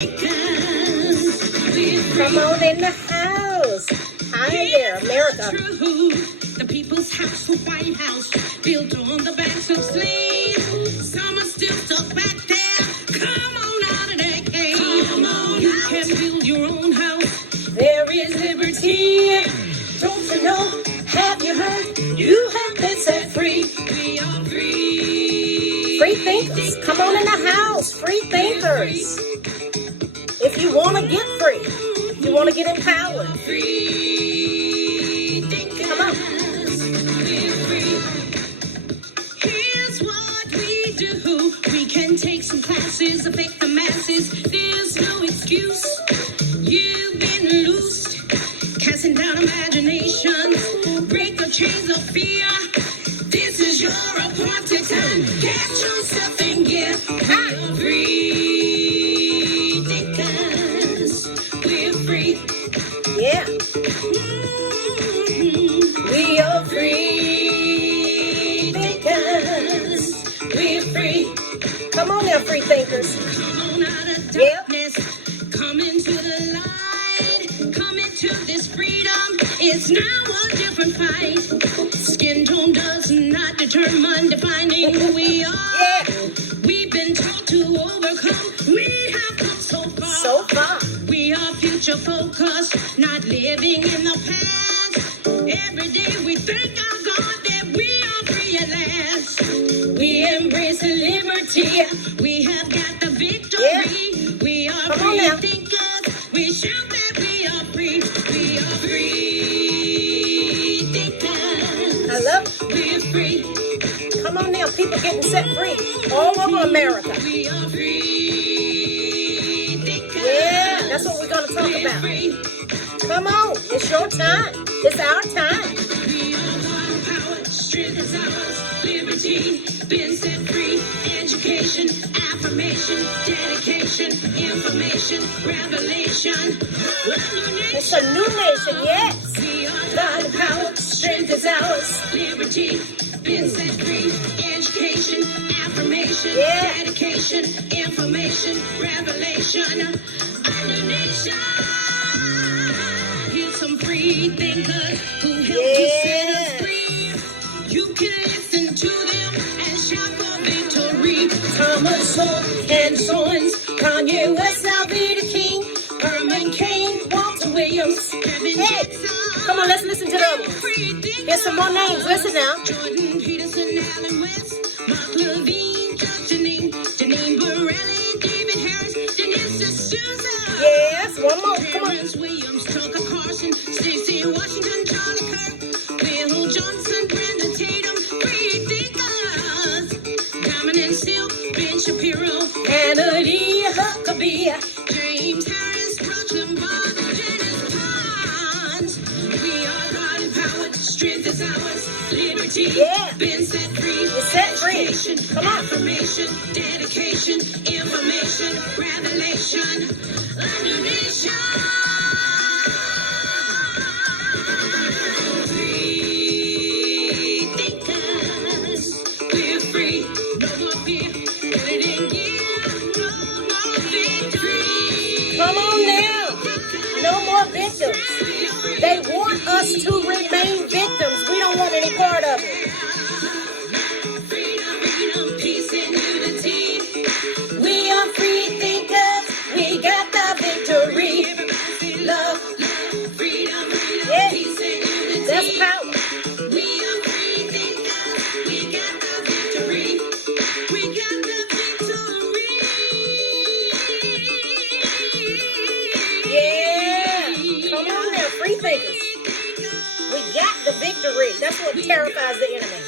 Come on in the house. Hi there, America. The people's house, the White House, built on the backs of slaves. Some are still stuck back there. Come on out of that cave. Come on, you can build your own house. There is liberty. Don't you know? Have you heard? You have been set free. We are free. Free thinkers. Come on in the house. Free thinkers. If you want to get free, you want to get empowered. Free thinkers. Come on. We're free. Here's what we do. We can take some classes, affect the masses. There's no excuse. You've been loosed. Casting down imaginations. Break the chains of fear. This is your appointed time. Get yourself in gear. I'm free thinkers. We're free. Yeah. We are free thinkers. We're free. Come on now, free thinkers. Come on out of Yep. darkness. Come into the light. Come into this freedom. It's now a different fight. Skin tone does not determine defining who we are. Yeah. We've been taught to overcome. We have come so far. So far. We are future focused, not living in the past. Every day we thank our God that we are free at last. We embrace the liberty. We have got the victory. Yeah. We are Come on free now. thinkers. We shout that we are free. We are free thinkers. I love it. We're free. Come on now, people getting set free all over America. We are free thinkers. Yeah, that's what we're going to talk We're about. free. Come on, it's your time. It's our time. We are God power, strength is ours, liberty, been set free, education, affirmation, dedication, information, revelation. It's a new nation, yes. We are God power, strength is ours, liberty, been set free, education, affirmation, Yeah. dedication, information, revelation. A new nation. Here's some free thinkers who help to set us free. You can listen to them and shout for victory. Thomas Hope and Sons, Kanye West, I'll be the king. Herman Cain, Walter Williams, Kevin Hey, Jackson. come on, let's listen to the others. Free thinkers. Here's some more names. Listen now. Jordan Peterson, Alan West, Mark Levine, Judge Janine Borelli, David Harris, Denise D'Souza. Yes, one more. Come on. Terrence Williams, Tucker Carlson, Stacey Washington, Charlie Kirk, Will Johnson, Brenda Tatum, free thinkers. Diamond Silk, Ben Shapiro, Anna Lee Huckabee, James Harris, Rush Limbaugh, Janice Ponds. We are God empowered, strength is ours, liberty, Yeah. been set free, set free. education, Come on. affirmation, dedication, information, revelation, a new nation. Free thinkers, we're free, no more fear, living here, no more victory. Come on now. No more victims. They want us to remain victims. We don't want any part of it. Freedom, freedom, peace and unity. We are free thinkers. We got the victory. Everybody say love, love, freedom, freedom, Yeah. peace and unity. That's power. We are free thinkers. We got the victory. We got the victory. Yeah. Come on now, free thinkers. We got the victory. That's what terrifies the enemy.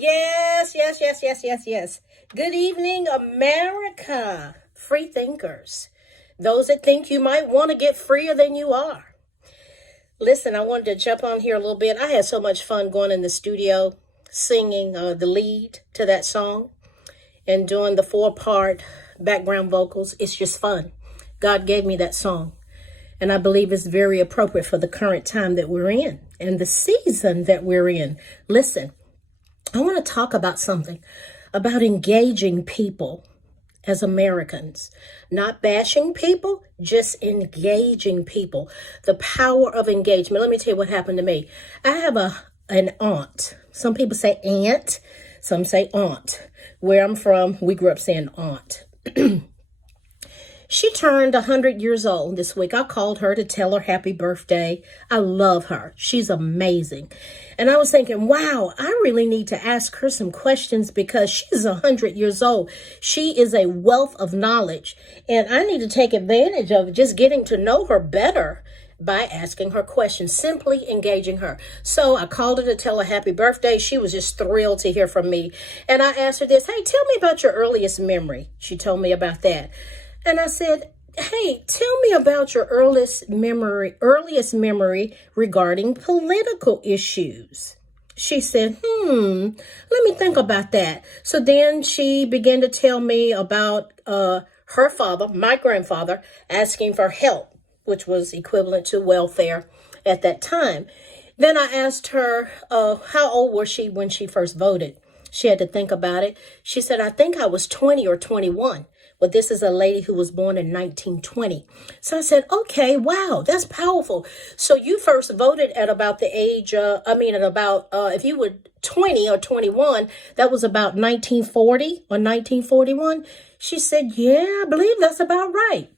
Yes, yes, yes, yes, yes, yes. Good evening, America. Free thinkers. Those that think you might want to get freer than you are. Listen, I wanted to jump on here a little bit. I had so much fun going in the studio, singing the lead to that song and doing the 4-part background vocals. It's just fun. God gave me that song. And I believe it's very appropriate for the current time that we're in and the season that we're in. Listen, I want to talk about something. about engaging people as Americans, not bashing people, just engaging people. The power of engagement. Let me tell you what happened to me. I have an aunt. Some people say aunt, some say aunt. Where I'm from, we grew up saying aunt. She turned 100 years old this week. I called her to tell her happy birthday. I love her. She's amazing. And I was thinking, wow, I really need to ask her some questions because she's 100 years old. She is a wealth of knowledge. And I need to take advantage of just getting to know her better by asking her questions, simply engaging her. So I called her to tell her happy birthday. She was just thrilled to hear from me. And I asked her this, hey, tell me about your earliest memory. She told me about that. And I said, hey, tell me about your earliest memory regarding political issues. She said, let me think about that. So then she began to tell me about her father, my grandfather, asking for help, which was equivalent to welfare at that time. Then I asked her, how old was she when she first voted? She had to think about it. She said, I think I was 20 or 21. But this is a lady who was born in 1920. So I said, okay, wow, that's powerful. So you first voted at about the age, if you were 20 or 21, that was about 1940 or 1941. She said, yeah, I believe that's about right.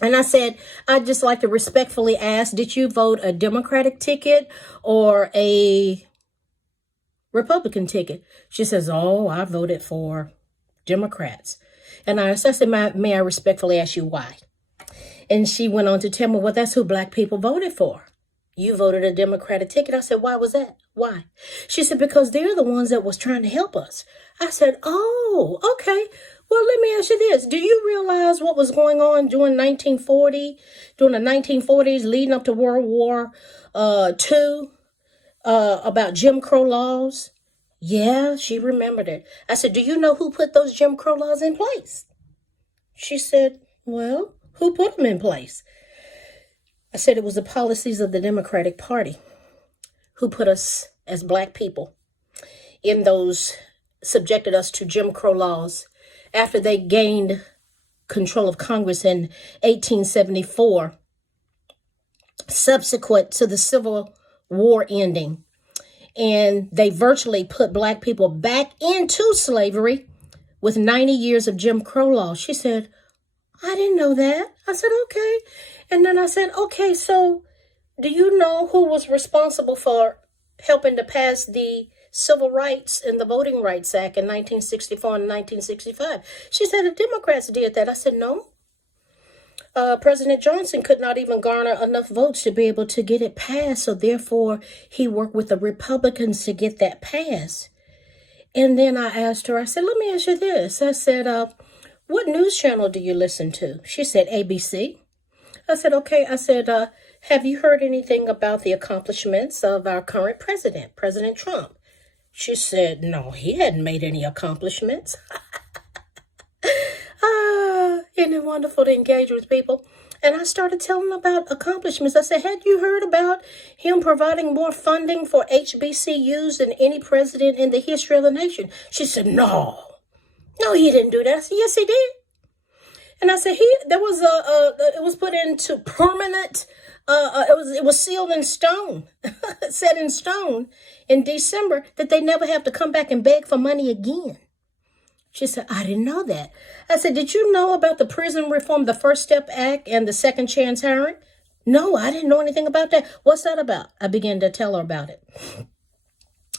And I said, I'd just like to respectfully ask, did you vote a Democratic ticket or a Republican ticket? She says, oh, I voted for Democrats. And I said, may I respectfully ask you why? And she went on to tell me, well, that's who Black people voted for. You voted a Democratic ticket. I said, why was that? Why? She said, because they're the ones that was trying to help us. I said, oh, okay. Well, let me ask you this. Do you realize what was going on during the 1940s, leading up to World War II, about Jim Crow laws? Yeah, she remembered it. I said, do you know who put those Jim Crow laws in place? She said, well, who put them in place? I said, it was the policies of the Democratic Party who put us as Black people in those, subjected us to Jim Crow laws after they gained control of Congress in 1874, subsequent to the Civil War ending. And they virtually put Black people back into slavery with 90 years of Jim Crow law. She said, I didn't know that. I said, okay. And then I said, okay, so do you know who was responsible for helping to pass the Civil Rights and the Voting Rights Act in 1964 and 1965? She said, the Democrats did that. I said, no. President Johnson could not even garner enough votes to be able to get it passed. So therefore, he worked with the Republicans to get that passed. And then I asked her, I said, let me ask you this. I said, what news channel do you listen to? She said, ABC. I said, okay. I said, have you heard anything about the accomplishments of our current president, President Trump? She said, no, he hadn't made any accomplishments. Isn't it wonderful to engage with people? And I started telling them about accomplishments. I said, had you heard about him providing more funding for HBCUs than any president in the history of the nation? She said, no, he didn't do that. I said, yes, he did. And I said, it was put into permanent, it was sealed in stone, set in stone in December that they never have to come back and beg for money again. She said, I didn't know that. I said, did you know about the prison reform, the First Step Act, and the Second Chance Hiring? No, I didn't know anything about that. What's that about? I began to tell her about it.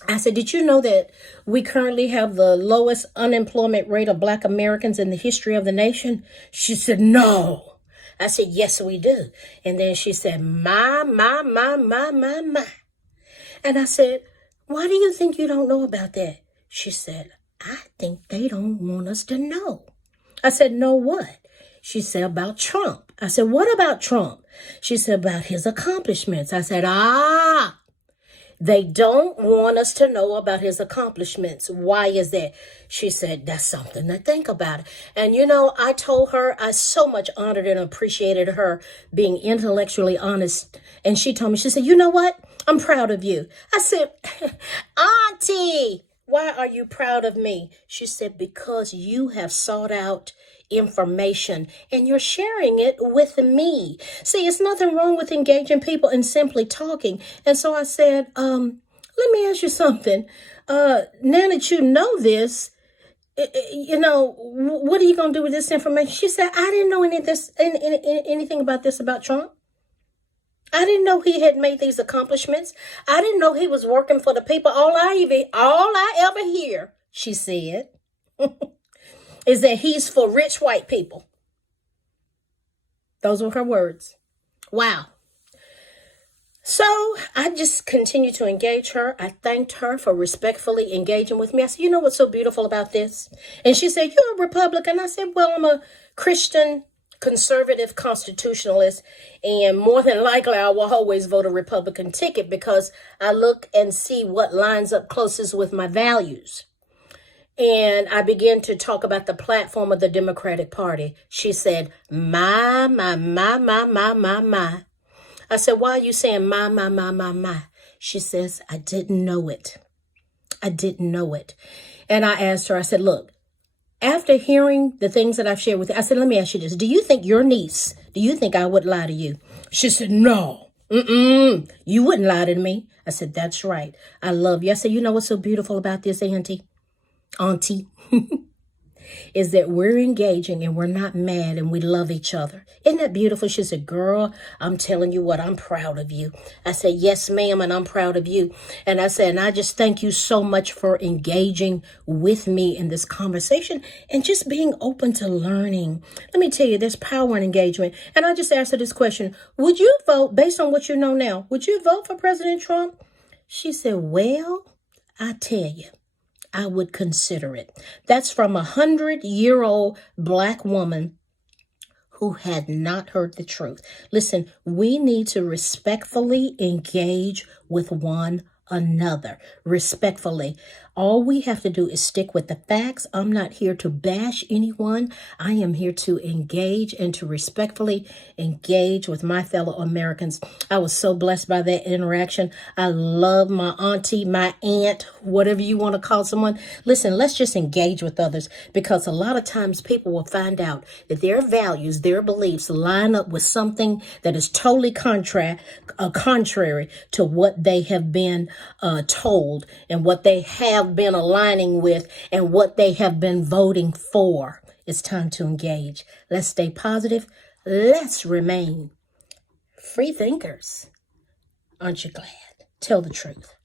I said, did you know that we currently have the lowest unemployment rate of Black Americans in the history of the nation? She said, no. I said, yes, we do. And then she said, my. And I said, why do you think you don't know about that? She said, I think they don't want us to know. I said, know what? She said, about Trump. I said, what about Trump? She said, about his accomplishments. I said, they don't want us to know about his accomplishments. Why is that? She said, that's something to think about. And I told her I so much honored and appreciated her being intellectually honest. And she told me, she said, you know what? I'm proud of you. I said, Auntie, Why are you proud of me? She said, because you have sought out information and you're sharing it with me. See, it's nothing wrong with engaging people and simply talking. And so I said, let me ask you something. Now that you know this, what are you going to do with this information? She said, I didn't know anything about this about Trump. I didn't know he had made these accomplishments. I didn't know he was working for the people. All I ever hear, she said, is that he's for rich white people. Those were her words. Wow. So I just continued to engage her. I thanked her for respectfully engaging with me. I said, you know what's so beautiful about this? And she said, you're a Republican. I said, well, I'm a Christian conservative constitutionalist, and more than likely I will always vote a Republican ticket because I look and see what lines up closest with my values. And I began to talk about the platform of the Democratic Party. She said, my. I said, why are you saying my? She says, I didn't know it. And I asked her, I said, look, after hearing the things that I've shared with you, I said, let me ask you this. Do you think I would lie to you? She said, no, you wouldn't lie to me. I said, that's right. I love you. I said, you know what's so beautiful about this, auntie, is that we're engaging and we're not mad and we love each other. Isn't that beautiful? She said, girl, I'm telling you what, I'm proud of you. I said, yes, ma'am, and I'm proud of you. And I said, and I just thank you so much for engaging with me in this conversation and just being open to learning. Let me tell you, there's power in engagement. And I just asked her this question. Would you vote, based on what you know now, would you vote for President Trump? She said, well, I tell you, I would consider it. That's from a 100-year-old Black woman who had not heard the truth. Listen, we need to respectfully engage with one another. Respectfully. All we have to do is stick with the facts. I'm not here to bash anyone. I am here to engage and to respectfully engage with my fellow Americans. I was so blessed by that interaction. I love my auntie, my aunt, whatever you want to call someone. Listen, let's just engage with others, because a lot of times people will find out that their values, their beliefs line up with something that is totally contrary to what they have been told and what they have been aligning with and what they have been voting for. It's time to engage. Let's stay positive. Let's remain free thinkers. Aren't you glad? Tell the truth.